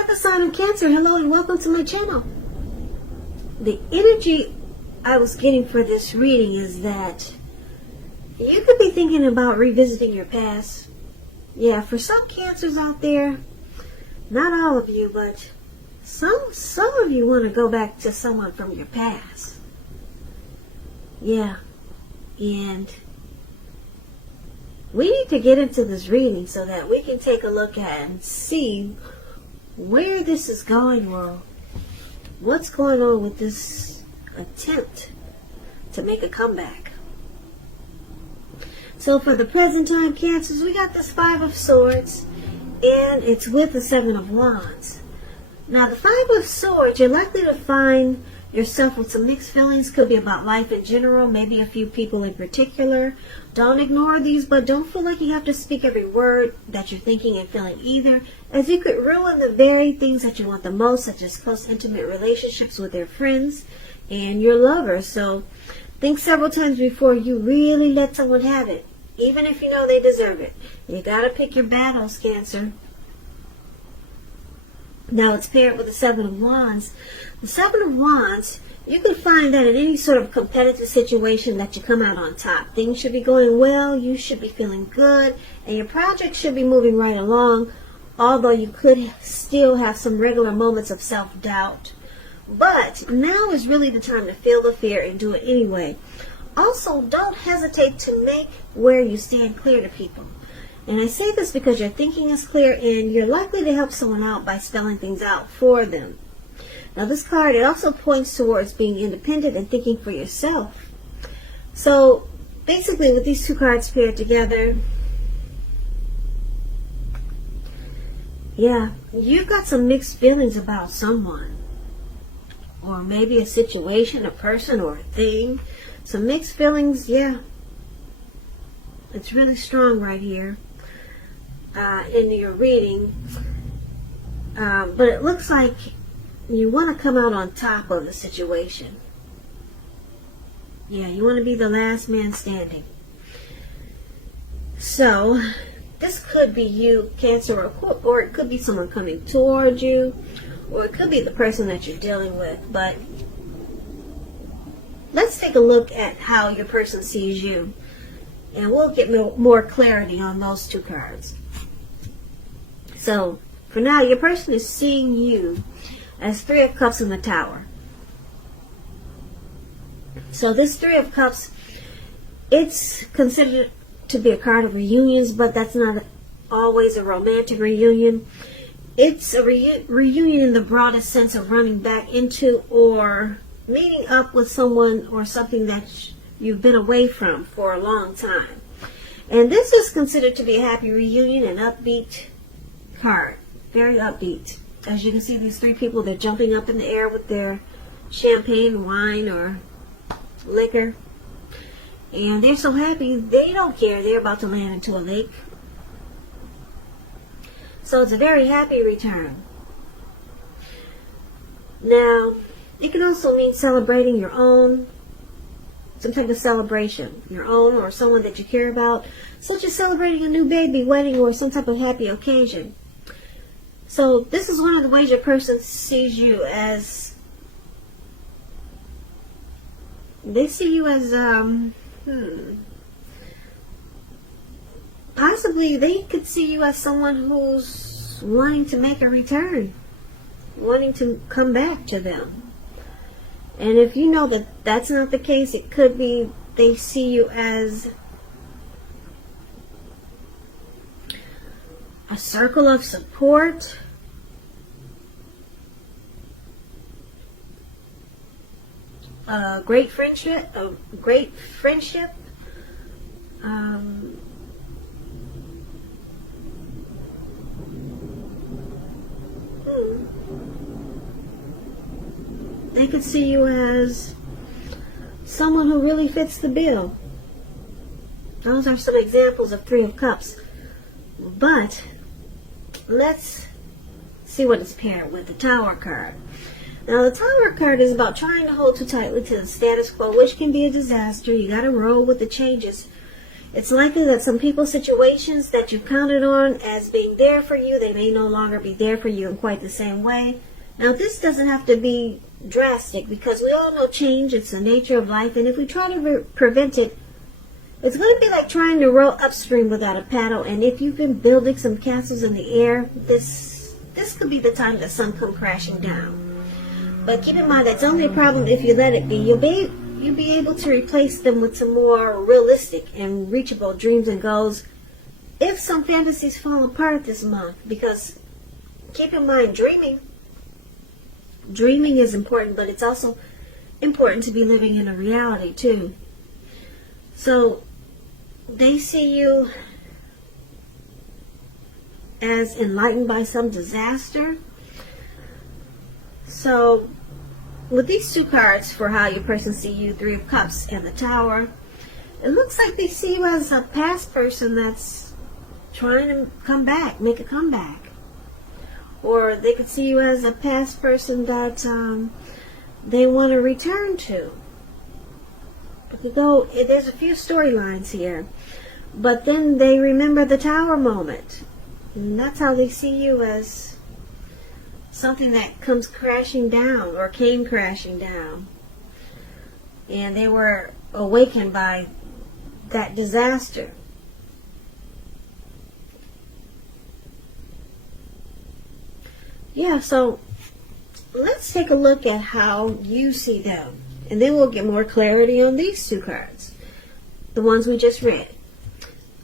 are the sign of Cancer. Hello and welcome to my channel. The energy I was getting for this reading is that you could be thinking about revisiting your past. Yeah, for some Cancers out there, not all of you, but some of you want to go back to someone from your past. Yeah, and we need to get into this reading so that we can take a look at and see where this is going, or what's going on with this attempt to make a comeback. So for the present time, Cancers, we got this Five of Swords, and it's with the Seven of Wands. Now the Five of Swords, you're likely to find yourself with some mixed feelings. Could be about life in general, maybe a few people in particular. Don't ignore these, but don't feel like you have to speak every word that you're thinking and feeling either, as you could ruin the very things that you want the most, such as close, intimate relationships with your friends and your lovers. So think several times before you really let someone have it, even if you know they deserve it. You gotta pick your battles, Cancer. Now it's paired with the Seven of Wands. The Seven of Wands, you can find that in any sort of competitive situation that you come out on top. Things should be going well, you should be feeling good, and your project should be moving right along, although you could still have some regular moments of self-doubt. But now is really the time to feel the fear and do it anyway. Also, don't hesitate to make where you stand clear to people. And I say this because your thinking is clear and you're likely to help someone out by spelling things out for them. Now this card, it also points towards being independent and thinking for yourself. So basically with these two cards paired together, yeah, you've got some mixed feelings about someone. Or maybe a situation, a person, or a thing. Some mixed feelings, yeah. It's really strong right here in your reading. But it looks like you want to come out on top of the situation. Yeah, you want to be the last man standing. So, this could be you, Cancer, or it could be someone coming toward you, or it could be the person that you're dealing with. But let's take a look at how your person sees you, and we'll get more clarity on those two cards. So, for now, your person is seeing you as Three of Cups in the Tower. So this Three of Cups, it's considered to be a card of reunions, but that's not always a romantic reunion. It's a reunion in the broadest sense of running back into or meeting up with someone or something that you've been away from for a long time. And this is considered to be a happy reunion, an upbeat card. Very upbeat. As you can see, these three people, they're jumping up in the air with their champagne, wine, or liquor. And they're so happy, they don't care. They're about to land into a lake. So it's a very happy return. Now, it can also mean celebrating your own, some type of celebration, your own or someone that you care about, such as celebrating a new baby, wedding, or some type of happy occasion. So this is one of the ways your person sees you as, they see you as, possibly they could see you as someone who's wanting to make a return, wanting to come back to them. And if you know that that's not the case, it could be they see you as a circle of support, a great friendship, They could see you as someone who really fits the bill. Those are some examples of Three of Cups. But let's see what it's paired with, the Tower card. Now the Tower card is about trying to hold too tightly to the status quo, which can be a disaster. You got to roll with the changes. It's likely that some people's situations that you counted on as being there for you, they may no longer be there for you in quite the same way. Now, this doesn't have to be drastic, because we all know change. It's the nature of life, and if we try to prevent it, it's going to be like trying to row upstream without a paddle. And if you've been building some castles in the air, this could be the time that sun come crashing down. But keep in mind, that's only a problem if you let it be. You'll be able to replace them with some more realistic and reachable dreams and goals if some fantasies fall apart this month. Because keep in mind, dreaming is important, but it's also important to be living in a reality too. So they see you as enlightened by some disaster. So with these two cards for how your person see you, Three of Cups and the Tower, it looks like they see you as a past person that's trying to come back, make a comeback. Or they could see you as a past person that they want to return to. There's a few storylines here. But then they remember the Tower moment. And that's how they see you, as something that comes crashing down or came crashing down. And they were awakened by that disaster. Yeah, so let's take a look at how you see them. And then we'll get more clarity on these two cards, the ones we just read.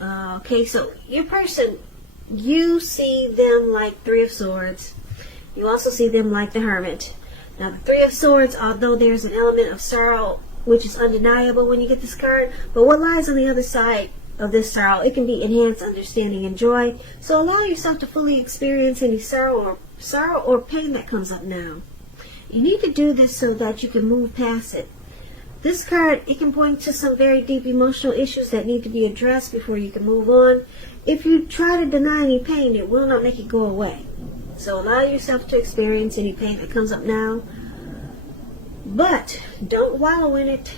Okay, so your person, you see them like Three of Swords. You also see them like the Hermit. Now, the Three of Swords, although there's an element of sorrow, which is undeniable when you get this card, but what lies on the other side of this sorrow, it can be enhanced understanding and joy. So allow yourself to fully experience any sorrow or pain that comes up now. You need to do this so that you can move past it. This card, it can point to some very deep emotional issues that need to be addressed before you can move on. If you try to deny any pain, it will not make it go away. So allow yourself to experience any pain that comes up now. But don't wallow in it.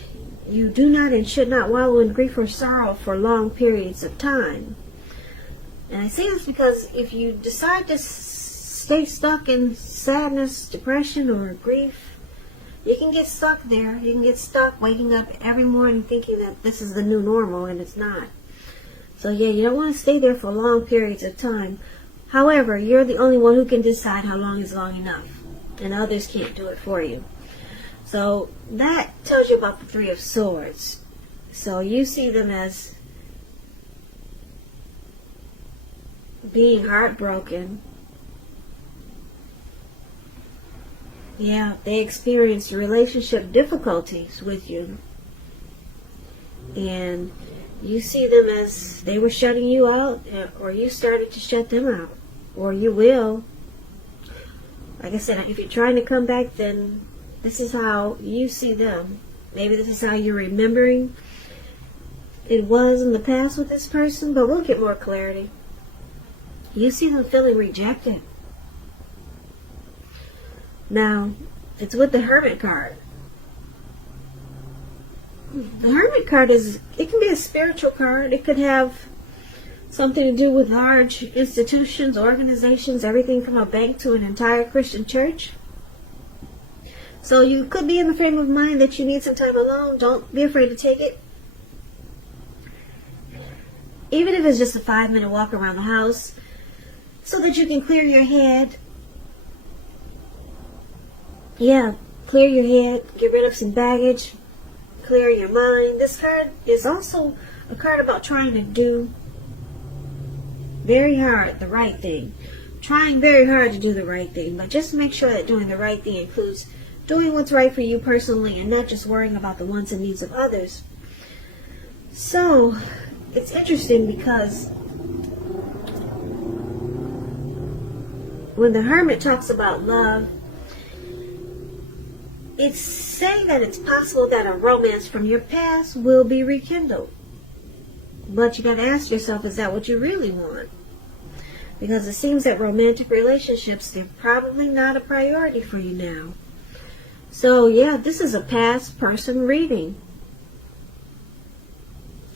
You do not and should not wallow in grief or sorrow for long periods of time. And I say this because if you decide to stay stuck in sadness, depression, or grief, you can get stuck there. You can get stuck waking up every morning thinking that this is the new normal, and it's not. So yeah, you don't want to stay there for long periods of time. However, you're the only one who can decide how long is long enough, and others can't do it for you. So that tells you about the Three of Swords. So you see them as being heartbroken. Yeah, they experienced relationship difficulties with you. And you see them as they were shutting you out, or you started to shut them out, or you will. Like I said, if you're trying to come back, then this is how you see them. Maybe this is how you're remembering it was in the past with this person, but we'll get more clarity. You see them feeling rejected. Now, it's with the Hermit card. The Hermit card it can be a spiritual card. It could have something to do with large institutions, organizations, everything from a bank to an entire Christian church. So you could be in the frame of mind that you need some time alone. Don't be afraid to take it. Even if it's just a 5-minute walk around the house, so that you can clear your head. Yeah, clear your head, get rid of some baggage, clear your mind. This card is also a card about trying to do very hard the right thing. Trying very hard to do the right thing, but just make sure that doing the right thing includes doing what's right for you personally and not just worrying about the wants and needs of others. So, it's interesting because when the Hermit talks about love, it's saying that it's possible that a romance from your past will be rekindled. But you got to ask yourself, is that what you really want? Because it seems that romantic relationships, they're probably not a priority for you now. So yeah, this is a past person reading.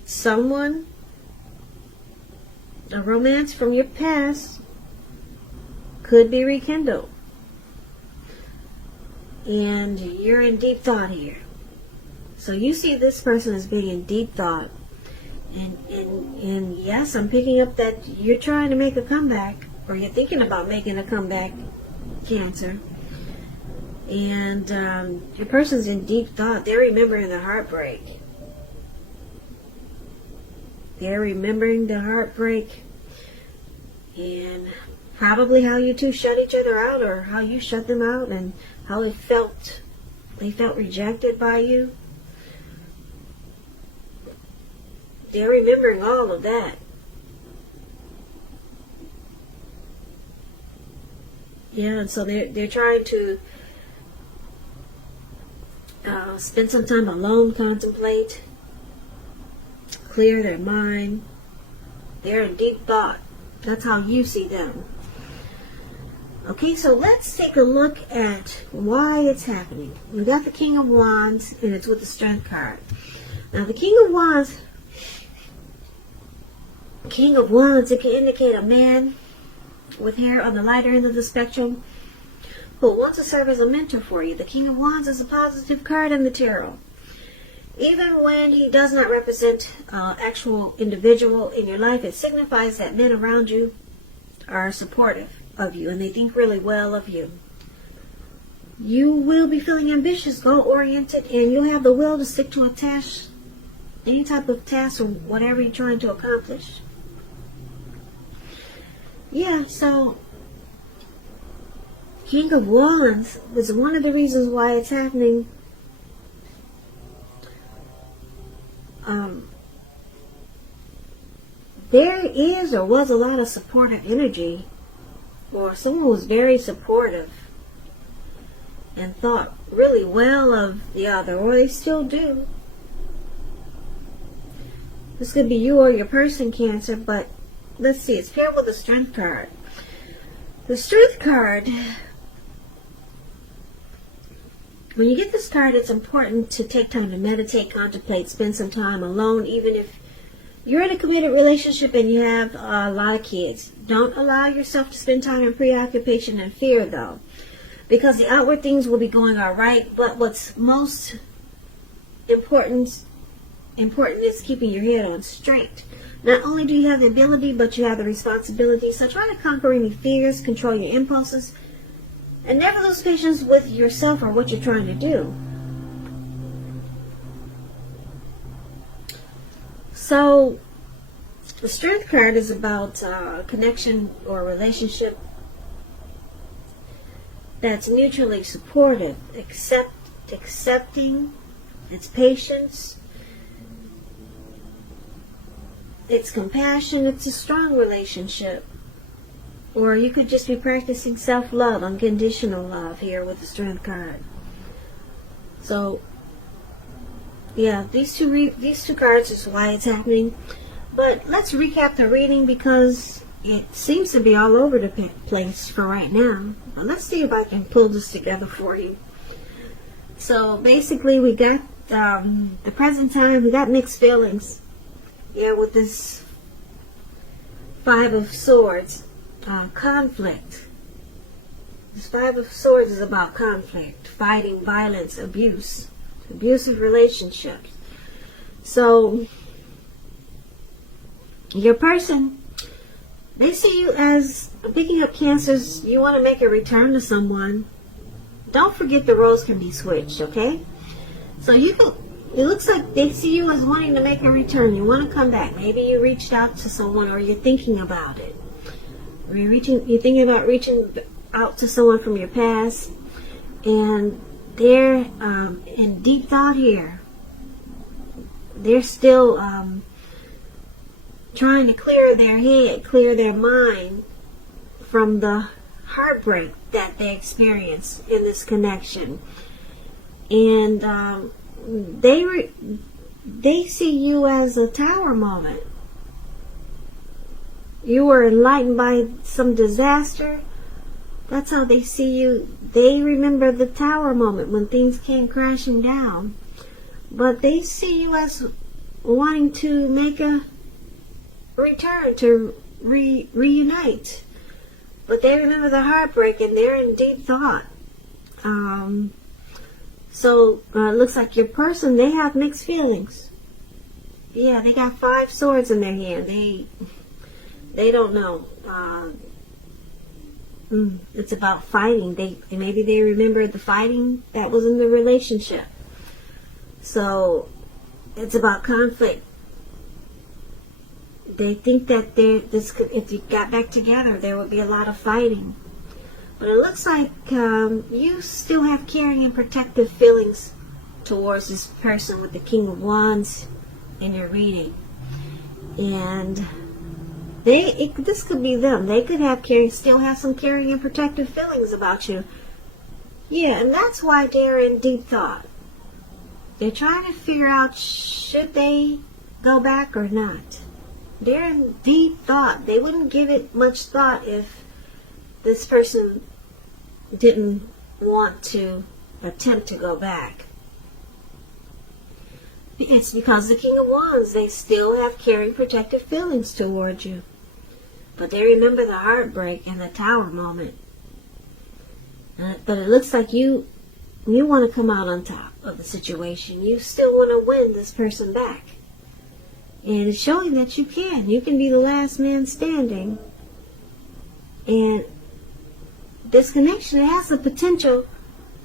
Someone a romance from your past could be rekindled. And you're in deep thought here. So you see this person as being in deep thought. And yes, I'm picking up that you're trying to make a comeback, or you're thinking about making a comeback, Cancer. And your person's in deep thought. They're remembering the heartbreak. They're remembering the heartbreak. And probably how you two shut each other out, or how you shut them out, and how it felt. They felt rejected by you. They're remembering all of that. Yeah, and so they're trying to spend some time alone, contemplate, clear their mind. They're in deep thought. That's how you see them. Okay, so let's take a look at why it's happening. We got the King of Wands, and it's with the Strength card. Now, the King of Wands, it can indicate a man with hair on the lighter end of the spectrum who wants to serve as a mentor for you. The King of Wands is a positive card in the tarot. Even when he does not represent an actual individual in your life, it signifies that men around you are supportive of you and they think really well of you. You will be feeling ambitious, goal-oriented, and you'll have the will to stick to a task, any type of task or whatever you're trying to accomplish. Yeah, so King of Wands was one of the reasons why it's happening. There is or was a lot of supportive energy, or someone was very supportive and thought really well of the other, or they still do. This could be you or your person, Cancer, but let's see, it's paired with the Strength card. The Strength card, when you get this card, it's important to take time to meditate, contemplate, spend some time alone, even if you're in a committed relationship and you have a lot of kids. Don't allow yourself to spend time in preoccupation and fear, though, because the outward things will be going all right, but what's most important is keeping your head on straight. Not only do you have the ability, but you have the responsibility. So try to conquer any fears, control your impulses, and never lose patience with yourself or what you're trying to do. So the Strength card is about connection or relationship that's mutually supportive, accepting, it's patience, it's compassion, it's a strong relationship. Or you could just be practicing self-love, unconditional love here with the Strength card. So, yeah, these two cards is why it's happening. But let's recap the reading because it seems to be all over the place for right now. But let's see if I can pull this together for you. So basically, we got the present time. We got mixed feelings. Yeah, with this Five of Swords, conflict. This Five of Swords is about conflict, fighting, violence, abuse, abusive relationships. So your person, they see you as picking up Cancers. You want to make a return to someone. Don't forget the roles can be switched, okay? So you can. It looks like they see you as wanting to make a return. You want to come back. Maybe you reached out to someone, or you're thinking about it. Or you're thinking about reaching out to someone from your past, and they're in deep thought here. They're still trying to clear their head, clear their mind from the heartbreak that they experienced in this connection. And they see you as a tower moment. You were enlightened by some disaster. That's how they see you. They remember the tower moment when things came crashing down. But they see you as wanting to make a return, to reunite. But they remember the heartbreak and they're in deep thought. So it looks like your person, they have mixed feelings. Yeah, they got 5 swords in their hand. They don't know. It's about fighting. Maybe they remember the fighting that was in the relationship. So it's about conflict. They think that if you got back together, there would be a lot of fighting. But it looks like you still have caring and protective feelings towards this person with the King of Wands in your reading. And this could be them. They could have still have some caring and protective feelings about you. Yeah, and that's why they're in deep thought. They're trying to figure out, should they go back or not? They're in deep thought. They wouldn't give it much thought if this person didn't want to attempt to go back. It's because the King of Wands, they still have caring, protective feelings towards you. But they remember the heartbreak and the Tower moment. But it looks like you want to come out on top of the situation. You still want to win this person back. And it's showing that you can. You can be the last man standing. And this connection, it has the potential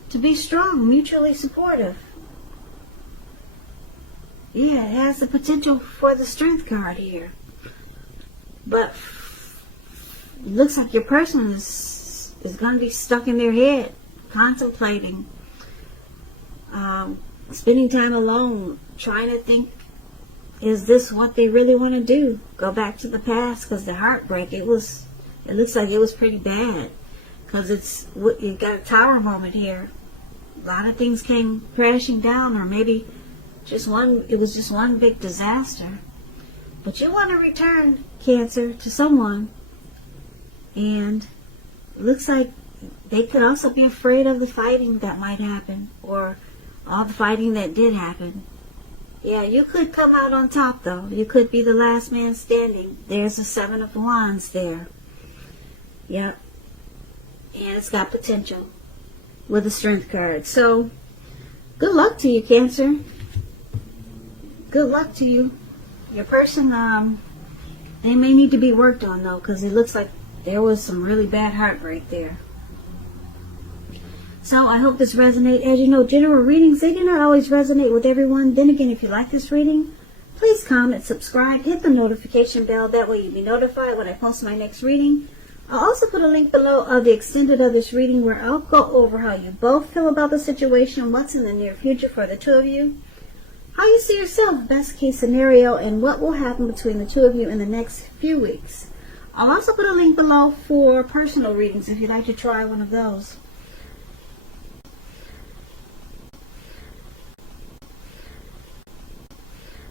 to be strong, mutually supportive. Yeah, it has the potential for the Strength card here. But it looks like your person is going to be stuck in their head, contemplating, spending time alone, trying to think, is this what they really want to do? Go back to the past, because the heartbreak, it looks like it was pretty bad. Because you got a Tower moment here. A lot of things came crashing down, or maybe it was just one big disaster. But you want to return, Cancer, to someone. And it looks like they could also be afraid of the fighting that might happen, or all the fighting that did happen. Yeah, you could come out on top, though. You could be the last man standing. There's a 7 of Wands there. Yep. And it's got potential with the Strength card. So, good luck to you, Cancer. Good luck to you. Your person, they may need to be worked on, though, because it looks like there was some really bad heartbreak there. So I hope this resonates. As you know, general readings, they do not always resonate with everyone. Then again, if you like this reading, please comment, subscribe, hit the notification bell. That way you'll be notified when I post my next reading. I'll also put a link below of the extended of this reading, where I'll go over how you both feel about the situation, what's in the near future for the two of you, how you see yourself, best case scenario, and what will happen between the two of you in the next few weeks. I'll also put a link below for personal readings if you'd like to try one of those.